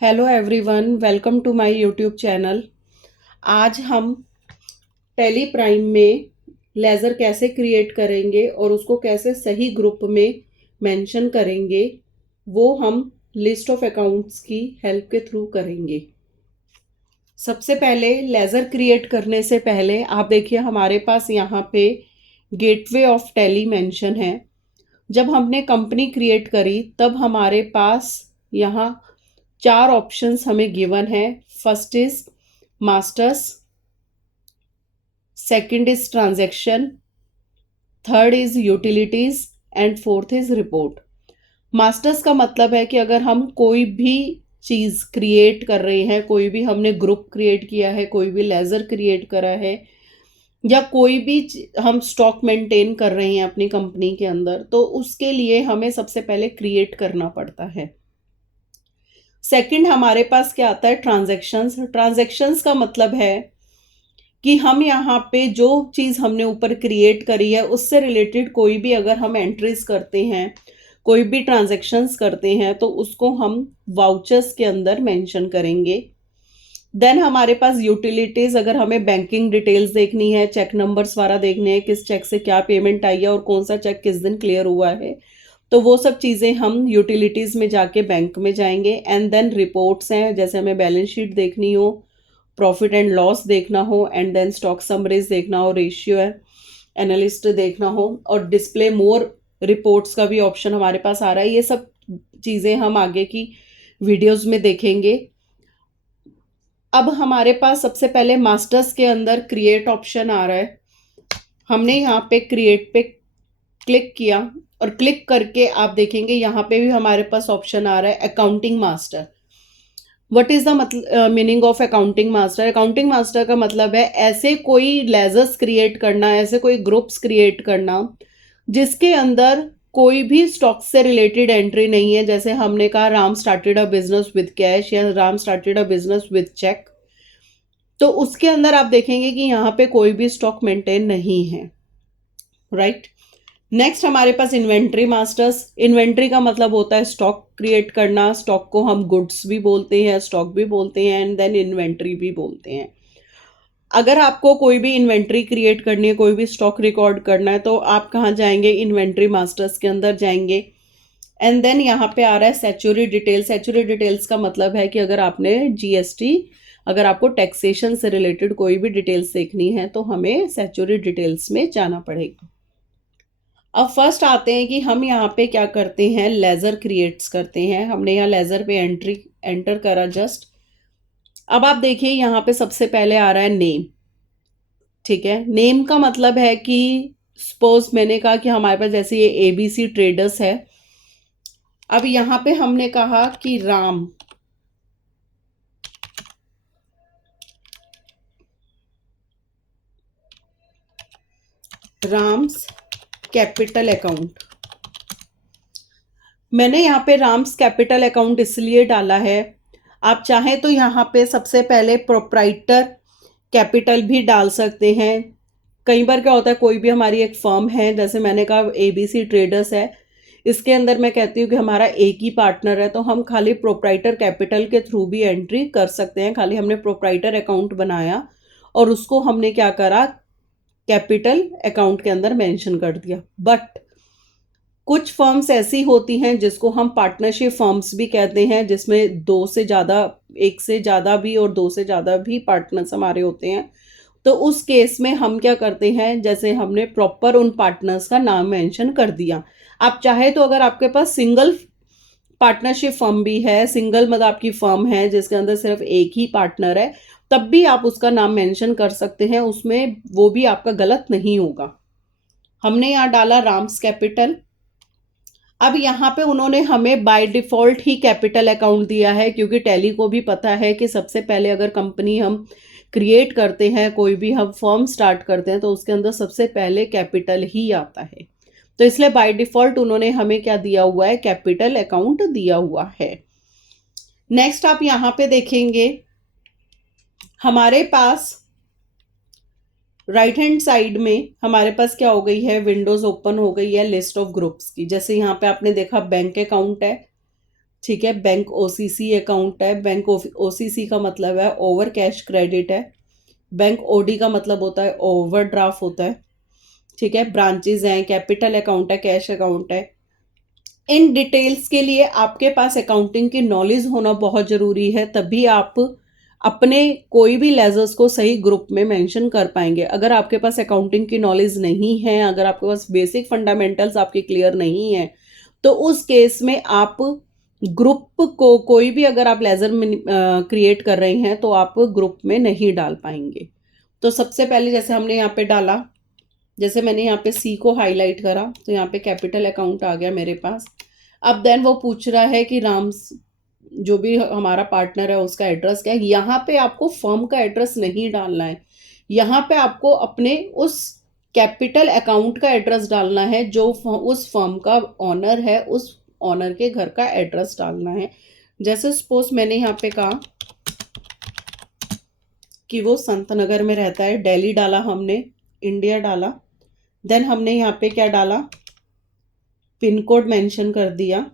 Hello everyone, welcome to my YouTube channel. आज हम Tally Prime में लेज़र कैसे क्रिएट करेंगे और उसको कैसे सही ग्रुप में मेंशन करेंगे, वो हम लिस्ट ऑफ अकाउंट्स की हेल्प के थ्रू करेंगे। सबसे पहले लेज़र क्रिएट करने से पहले आप देखिए हमारे पास यहाँ पे गेटवे ऑफ टैली मेंशन है। जब हमने कंपनी क्रिएट करी तब हमारे पास यहाँ 4 ऑप्शंस हमें गिवन है। First is masters, second is transaction, third is utilities and fourth is report. Masters का मतलब है कि अगर हम कोई भी चीज़ क्रिएट कर रहे हैं, कोई भी हमने ग्रुप क्रिएट किया है, कोई भी लेज़र क्रिएट करा है, या कोई भी हम स्टॉक मेंटेन कर रहे हैं अपनी कंपनी के अंदर, तो उसके लिए हमें सबसे पहले क्रिएट करना पड़ता है। सेकंड हमारे पास क्या आता है? ट्रांजैक्शंस। ट्रांजैक्शंस का मतलब है कि हम यहाँ पे जो चीज़ हमने ऊपर क्रिएट करी है उससे रिलेटेड कोई भी अगर हम एंट्रीज करते हैं, कोई भी ट्रांजैक्शंस करते हैं, तो उसको हम वाउचर्स के अंदर मेंशन करेंगे। देन हमारे पास यूटिलिटीज, अगर हमें बैंकिंग डिटेल्स देखनी है, चेक नंबर्स वगैरह देखने हैं, किस चेक से क्या पेमेंट आई है और कौन सा चेक किस दिन क्लियर हुआ है, तो वो सब चीज़ें हम यूटिलिटीज़ में जाके बैंक में जाएंगे। एंड देन रिपोर्ट्स हैं, जैसे हमें बैलेंस शीट देखनी हो, प्रॉफिट एंड लॉस देखना हो, एंड देन स्टॉक समरीज देखना हो, रेशियो है एनालिस्ट देखना हो, और डिस्प्ले मोर रिपोर्ट्स का भी ऑप्शन हमारे पास आ रहा है। ये सब चीज़ें हम आगे की वीडियोस में देखेंगे। अब हमारे पास सबसे पहले मास्टर्स के अंदर क्रिएट ऑप्शन आ रहा है। हमने यहाँ पे क्रिएट पे क्लिक किया और क्लिक करके आप देखेंगे यहाँ पे भी हमारे पास ऑप्शन आ रहा है accounting master. What is the मतलब meaning of accounting master? Accounting master का मतलब है ऐसे कोई लेजर्स क्रिएट करना, ऐसे कोई ग्रुप्स क्रिएट करना जिसके अंदर कोई भी स्टॉक से रिलेटेड एंट्री नहीं है। जैसे हमने कहा Ram started a business with cash या Ram started a business with cheque, तो उसके अंदर आप देखेंगे कि यहाँ पे कोई भी स्टॉक मेंटेन नहीं है, राइट। नेक्स्ट हमारे पास इन्वेंट्री मास्टर्स। इन्वेंट्री का मतलब होता है स्टॉक क्रिएट करना। स्टॉक को हम गुड्स भी बोलते हैं, स्टॉक भी बोलते हैं, एंड देन इन्वेंट्री भी बोलते हैं। अगर आपको कोई भी इन्वेंट्री क्रिएट करनी है, कोई भी स्टॉक रिकॉर्ड करना है, तो आप कहाँ जाएंगे? इन्वेंट्री मास्टर्स के अंदर जाएंगे। एंड देन यहाँ पे आ रहा है सेचुरी डिटेल्स। सेचुरी डिटेल्स का मतलब है कि अगर आपने जीएसटी, अगर आपको टैक्सेशन से रिलेटेड कोई भी डिटेल्स देखनी है तो हमें सेचुरी डिटेल्स में जाना पड़ेगा। अब फर्स्ट आते हैं कि हम यहाँ पे क्या करते हैं, लेजर क्रिएट्स करते हैं। हमने यहाँ लेजर पे एंटर करा जस्ट। अब आप देखिए यहाँ पे सबसे पहले आ रहा है नेम। ठीक है, नेम का मतलब है कि सपोज मैंने कहा कि हमारे पास जैसे ये एबीसी ट्रेडर्स है। अब यहाँ पे हमने कहा कि राम्स कैपिटल अकाउंट। मैंने यहाँ पे राम्स कैपिटल अकाउंट इसलिए डाला है, आप चाहें तो यहाँ पे सबसे पहले प्रोप्राइटर कैपिटल भी डाल सकते हैं। कई बार क्या होता है, कोई भी हमारी एक फर्म है, जैसे मैंने कहा एबीसी ट्रेडर्स है, इसके अंदर मैं कहती हूँ कि हमारा एक ही पार्टनर है, तो हम खाली प्रोप्राइटर कैपिटल के थ्रू भी एंट्री कर सकते हैं। खाली हमने प्रोप्राइटर अकाउंट बनाया और उसको हमने क्या करा, कैपिटल अकाउंट के अंदर मेंशन कर दिया। बट कुछ फर्म्स ऐसी होती हैं जिसको हम पार्टनरशिप फर्म्स भी कहते हैं, जिसमें दो से ज़्यादा, एक से ज़्यादा भी और दो से ज़्यादा भी पार्टनर्स हमारे होते हैं। तो उस केस में हम क्या करते हैं, जैसे हमने प्रॉपर उन पार्टनर्स का नाम मेंशन कर दिया। आप चाहे तो अगर आपके पास सिंगल पार्टनरशिप फर्म भी है, सिंगल मतलब आपकी फर्म है जिसके अंदर सिर्फ एक ही पार्टनर है, तब भी आप उसका नाम मेंशन कर सकते हैं, उसमें वो भी आपका गलत नहीं होगा। हमने यहाँ डाला राम्स कैपिटल। अब यहाँ पे उन्होंने हमें by default he capital account दिया है, क्योंकि टैली को भी पता है कि सबसे पहले अगर कंपनी हम क्रिएट करते हैं, कोई भी हम फर्म स्टार्ट करते हैं, तो उसके अंदर सबसे पहले कैपिटल ही आता है। तो इसलिए बाय डिफॉल्ट उन्होंने हमें क्या दिया हुआ है, कैपिटल अकाउंट दिया हुआ है। नेक्स्ट आप यहाँ पे देखेंगे हमारे पास राइट हैंड साइड में हमारे पास क्या हो गई है, विंडोज ओपन हो गई है लिस्ट ऑफ ग्रुप्स की। जैसे यहाँ पे आपने देखा बैंक अकाउंट है, ठीक है। बैंक ओसीसी अकाउंट है, बैंक ओसीसी का मतलब है ओवर कैश क्रेडिट है। बैंक ओडी का मतलब होता है ओवरड्राफ्ट होता है। ठीक है। ब्रांचेज हैं, कैपिटल अकाउंट है, कैश अकाउंट है। इन डिटेल्स के लिए आपके पास अकाउंटिंग की नॉलेज होना बहुत जरूरी है, तभी आप अपने कोई भी लेजर्स को सही ग्रुप में मेंशन कर पाएंगे। अगर आपके पास अकाउंटिंग की नॉलेज नहीं है, अगर आपके पास बेसिक फंडामेंटल्स आपके क्लियर नहीं है, तो उस केस में आप ग्रुप को कोई भी अगर आप लेजर क्रिएट कर रहे हैं तो आप ग्रुप में नहीं डाल पाएंगे। तो सबसे पहले जैसे हमने यहाँ पे डाला, जैसे मैंने यहाँ पे सी को हाईलाइट करा तो यहाँ पे कैपिटल अकाउंट आ गया मेरे पास। अब देन वो पूछ रहा है कि राम जो भी हमारा पार्टनर है उसका एड्रेस क्या है। यहाँ पे आपको फर्म का एड्रेस नहीं डालना है, यहाँ पे आपको अपने उस कैपिटल अकाउंट का एड्रेस डालना है, जो उस फर्म का ऑनर है उस ऑनर के घर का एड्रेस डालना है। जैसे सपोज मैंने यहाँ पे कहा कि वो संत नगर में रहता है, दिल्ली डाला हमने, इंडिया डाला, देन हमने यहाँ पे क्या डाला, पिन कोड मेंशन कर दिया।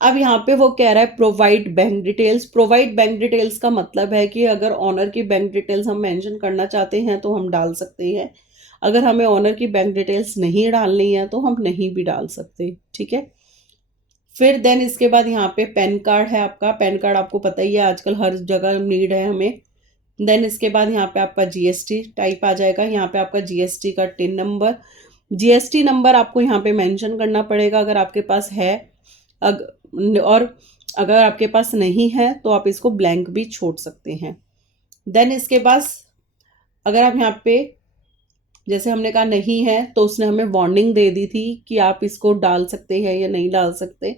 अब यहाँ पे वो कह रहा है provide bank details. Provide bank details का मतलब है कि अगर ऑनर की बैंक डिटेल्स हम मेंशन करना चाहते हैं तो हम डाल सकते हैं, अगर हमें ऑनर की बैंक डिटेल्स नहीं डालनी है तो हम नहीं भी डाल सकते। ठीक है। फिर देन इसके बाद यहाँ पे पैन कार्ड है आपका, पैन कार्ड आपको पता ही है आजकल हर जगह नीड है हमें। देन इसके बाद यहाँ पे आपका जीएसटी टाइप आ जाएगा, यहाँ पे आपका जीएसटी का टिन नंबर, जीएसटी नंबर आपको यहाँ पे मेंशन करना पड़ेगा अगर आपके पास है, और अगर आपके पास नहीं है तो आप इसको ब्लैंक भी छोड़ सकते हैं। देन इसके बाद अगर आप यहाँ पे जैसे हमने कहा नहीं है तो उसने हमें वार्निंग दे दी थी कि आप इसको डाल सकते हैं या नहीं डाल सकते।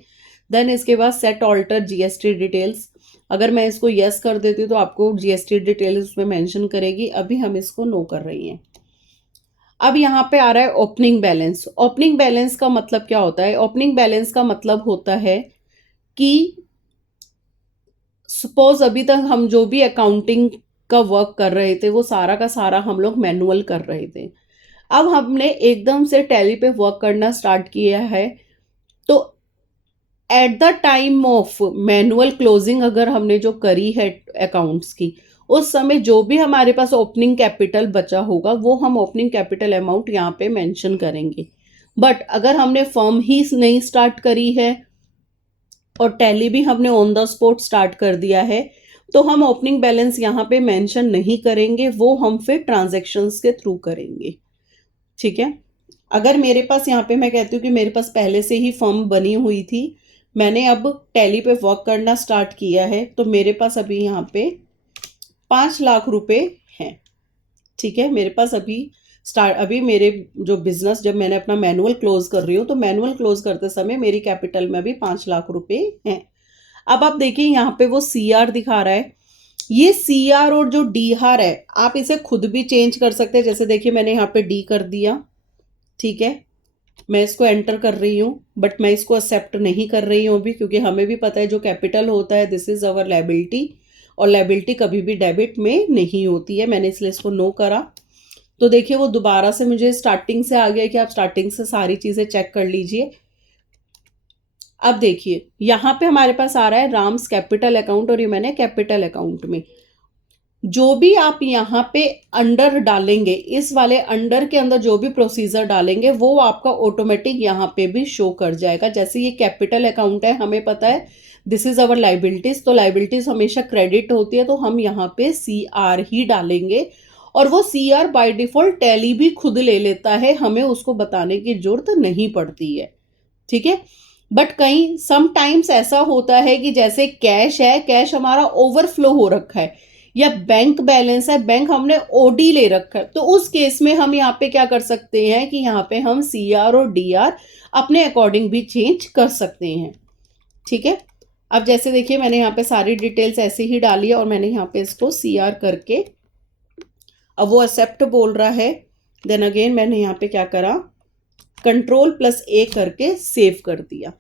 देन इसके बाद सेट ऑल्टर जीएसटी डिटेल्स, अगर मैं इसको यस कर देती हूँ तो आपको जीएसटी डिटेल्स उसमें मेंशन करेगी, अभी हम इसको नो कर रही हैं। अब यहाँ पे आ रहा है ओपनिंग बैलेंस। ओपनिंग बैलेंस का मतलब क्या होता है? ओपनिंग बैलेंस का मतलब होता है कि सपोज अभी तक हम जो भी अकाउंटिंग का वर्क कर रहे थे वो सारा का सारा हम लोग मैनुअल कर रहे थे। अब हमने एकदम से टैली पे वर्क करना स्टार्ट किया है, तो at the time of manual closing अगर हमने जो करी है अकाउंट्स की, उस समय जो भी हमारे पास ओपनिंग कैपिटल बचा होगा वो हम ओपनिंग कैपिटल अमाउंट यहाँ पे मेंशन करेंगे। बट अगर हमने फर्म ही नहीं स्टार्ट करी है और टैली भी हमने ऑन द स्पॉट स्टार्ट कर दिया है, तो हम ओपनिंग बैलेंस यहाँ पे मेंशन नहीं करेंगे, वो हम फिर ट्रांजैक्शंस के थ्रू करेंगे। ठीक है। अगर मेरे पास यहाँ पे मैं कहती हूँ कि मेरे पास पहले से ही फर्म बनी हुई थी, मैंने अब टैली पे वर्क करना स्टार्ट किया है, तो मेरे पास अभी यहाँ पे 5 लाख रुपए हैं। ठीक है। मेरे पास अभी मेरे जो बिजनेस, जब मैंने अपना मैनुअल क्लोज कर रही हूँ तो मैनुअल क्लोज करते समय मेरी कैपिटल में अभी 5 लाख रुपए हैं। अब आप देखिए यहाँ पे वो सीआर दिखा रहा है, ये सीआर और जो डीआर है आप इसे खुद भी चेंज कर सकते हैं। जैसे देखिए मैंने यहाँ पे डी कर दिया, ठीक है, मैं इसको एंटर कर रही हूँ, बट मैं इसको एक्सेप्ट नहीं कर रही हूँ अभी, क्योंकि हमें भी पता है जो कैपिटल होता है दिस इज अवर लायबिलिटी, और लायबिलिटी कभी भी डेबिट में नहीं होती है। मैंने इसलिए इसको नो करा। तो देखिए वो दोबारा से मुझे स्टार्टिंग से आ गया कि आप स्टार्टिंग से सारी चीजें चेक कर लीजिए। अब देखिए यहाँ पे हमारे पास आ रहा है राम्स कैपिटल अकाउंट, और ये मैंने कैपिटल अकाउंट में जो भी आप यहाँ पे अंडर डालेंगे, इस वाले अंडर के अंदर जो भी प्रोसीजर डालेंगे वो आपका ऑटोमेटिक यहाँ पे भी शो कर जाएगा। जैसे ये कैपिटल अकाउंट है, हमें पता है दिस इज अवर लाइबिलिटीज, तो लाइबिलिटीज हमेशा क्रेडिट होती है, तो हम यहाँ पे सी आर ही डालेंगे, और वो c r by default Tally भी खुद ले लेता है, हमें उसको बताने की जरूरत नहीं पड़ती है। ठीक है। बट कहीं समटाइम्स ऐसा होता है कि जैसे कैश है, कैश हमारा ओवरफ्लो हो रखा है, या बैंक बैलेंस है, बैंक हमने ओडी ले रखा है, तो उस केस में हम यहाँ पे क्या कर सकते हैं कि यहाँ पे हम सीआर और डीआर अपने अकॉर्डिंग भी चेंज कर सकते हैं। ठीक है। अब जैसे देखिए मैंने यहाँ पे सारी डिटेल्स ऐसे ही डाली है, और मैंने यहाँ पे इसको सीआर करके, अब वो एक्सेप्ट बोल रहा है, देन अगेन मैंने यहाँ पे क्या करा, Ctrl+A करके सेव कर दिया।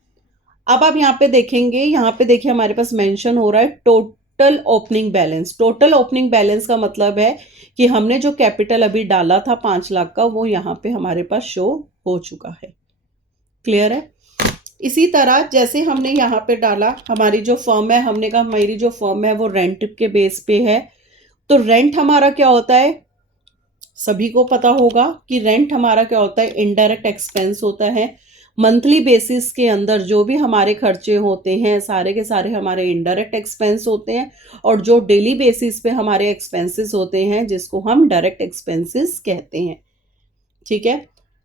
अब आप यहाँ पे देखेंगे, यहाँ पे देखिए हमारे पास मेंशन हो रहा है total opening balance. Total opening balance का मतलब है कि हमने जो कैपिटल अभी डाला था 5 लाख का, वो यहाँ पे हमारे पास शो हो चुका है। क्लियर है? इसी तरह जैसे हमने यहाँ पे डाला हमारी जो फर्म है, हमने कहा हमारी जो फर्म है वो रेंट के बेस पे है, तो रेंट हमारा क्या होता है, सभी को पता होगा कि रेंट हमारा क्या होता है, इनडायरेक्ट एक्सपेंस होता है। मंथली बेसिस के अंदर जो भी हमारे खर्चे होते हैं सारे के सारे हमारे इनडायरेक्ट एक्सपेंस होते हैं, और जो डेली बेसिस पे हमारे एक्सपेंसेस होते हैं जिसको हम डायरेक्ट एक्सपेंसेस कहते हैं। ठीक है।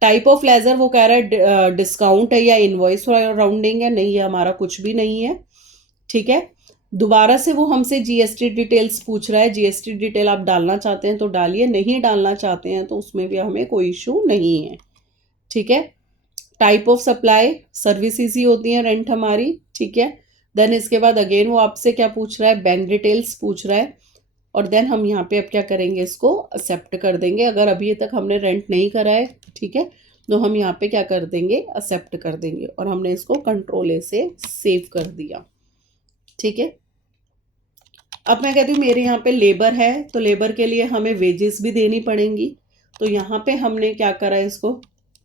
टाइप ऑफ लेजर वो कह रहा है डिस्काउंट है या इनवॉइस राउंडिंग है, नहीं ये हमारा कुछ भी नहीं है। ठीक है। दोबारा से वो हमसे जीएसटी डिटेल्स पूछ रहा है, जीएसटी डिटेल आप डालना चाहते हैं तो डालिए, नहीं डालना चाहते हैं तो उसमें भी हमें कोई इशू नहीं है। ठीक है। टाइप ऑफ सप्लाई सर्विसेज ही होती हैं रेंट हमारी। ठीक है। देन इसके बाद अगेन वो आपसे क्या पूछ रहा है, बैंक डिटेल्स पूछ रहा है, और देन हम यहाँ पे अब क्या करेंगे, इसको एक्सेप्ट कर देंगे। अगर अभी तक हमने रेंट नहीं करा है, ठीक है, तो हम यहाँ पे क्या कर देंगे, एक्सेप्ट कर देंगे, और हमने इसको कंट्रोल ए से सेव कर दिया। ठीक है। अब मैं कहती हूँ मेरे यहाँ पे लेबर है, तो लेबर के लिए हमें वेजेस भी देनी पड़ेंगी, तो यहाँ पे हमने क्या करा, इसको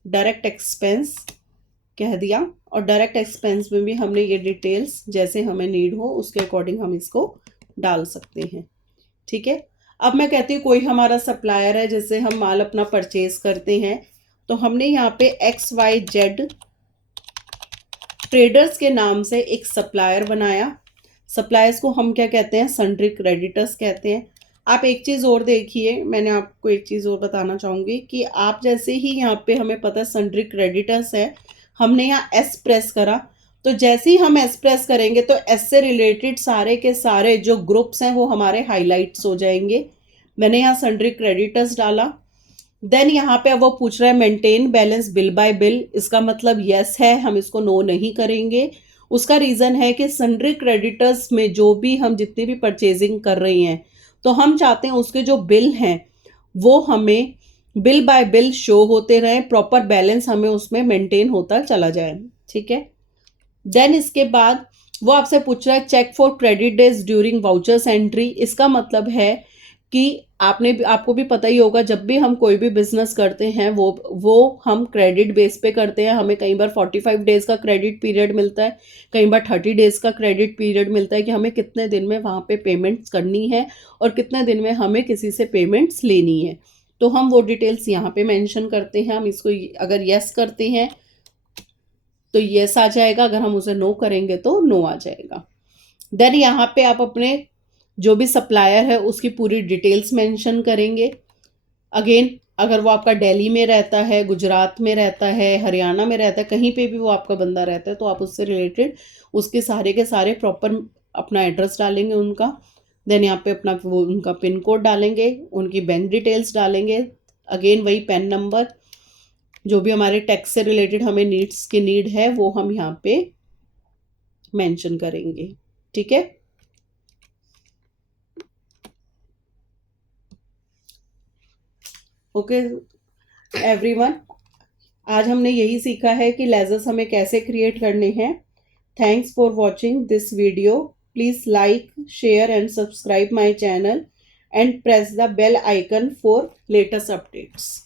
डायरेक्ट एक्सपेंस कह दिया, और डायरेक्ट एक्सपेंस में भी हमने ये डिटेल्स जैसे हमें नीड हो उसके अकॉर्डिंग हम इसको डाल सकते हैं। ठीक है। अब मैं कहती हूँ कोई हमारा सप्लायर है, जैसे हम माल अपना परचेज करते हैं, तो हमने यहाँ पे XYZ ट्रेडर्स के नाम से एक सप्लायर बनाया। सप्लायर्स को हम क्या कहते हैं, सन्ड्री क्रेडिटर्स कहते हैं। आप एक चीज़ और देखिए, मैंने आपको एक चीज़ और बताना चाहूँगी कि आप जैसे ही यहाँ पे हमें पता है सन्ड्री क्रेडिटर्स है, हमने यहाँ एस प्रेस करा, तो जैसे ही हम एस प्रेस करेंगे तो एस से रिलेटेड सारे के सारे जो ग्रुप्स हैं वो हमारे हाईलाइट्स हो जाएंगे। मैंने यहाँ सन्ड्री क्रेडिटर्स डाला। देन यहाँ पे अब वो पूछ रहा है maintain balance bill bye bill, इसका मतलब यस है, हम इसको नो नहीं करेंगे। उसका रीज़न है कि सन्ड्री क्रेडिटर्स में जो भी हम जितनी भी परचेजिंग कर रही हैं, तो हम चाहते हैं उसके जो बिल हैं वो हमें बिल बाय बिल शो होते रहे, प्रॉपर बैलेंस हमें उसमें मेंटेन होता चला जाए। ठीक है। देन इसके बाद वो आपसे पूछ रहा है check for credit days during vouchers entry. इसका मतलब है कि आपको भी पता ही होगा, जब भी हम कोई भी बिजनेस करते हैं वो हम क्रेडिट बेस पे करते हैं। हमें कई बार 45 डेज का क्रेडिट पीरियड मिलता है, कई बार 30 डेज का क्रेडिट पीरियड मिलता है कि हमें कितने दिन में वहाँ पे पेमेंट्स करनी है और कितने दिन में हमें किसी से पेमेंट्स लेनी है, तो हम वो डिटेल्स यहाँ पे मेंशन करते हैं। हम इसको अगर यस करते हैं तो यस आ जाएगा, अगर हम उसे नो करेंगे तो नो आ जाएगा। देन यहाँ पे आप अपने जो भी सप्लायर है उसकी पूरी डिटेल्स मेंशन करेंगे। अगेन अगर वो आपका दिल्ली में रहता है, गुजरात में रहता है, हरियाणा में रहता है, कहीं पे भी वो आपका बंदा रहता है, तो आप उससे रिलेटेड उसके सारे के सारे प्रॉपर अपना एड्रेस डालेंगे उनका। देन यहाँ पे अपना वो उनका पिन कोड डालेंगे, उनकी बैंक डिटेल्स डालेंगे, अगेन वही पैन नंबर, जो भी हमारे टैक्स से रिलेटेड हमें नीड्स की नीड है वो हम यहाँ पे मेंशन करेंगे। ठीक है। ओके एवरीवन, आज हमने यही सीखा है कि लेजर्स हमें कैसे क्रिएट करने हैं। Thanks for watching this video. Please like, share and subscribe my channel and press the bell icon for latest updates.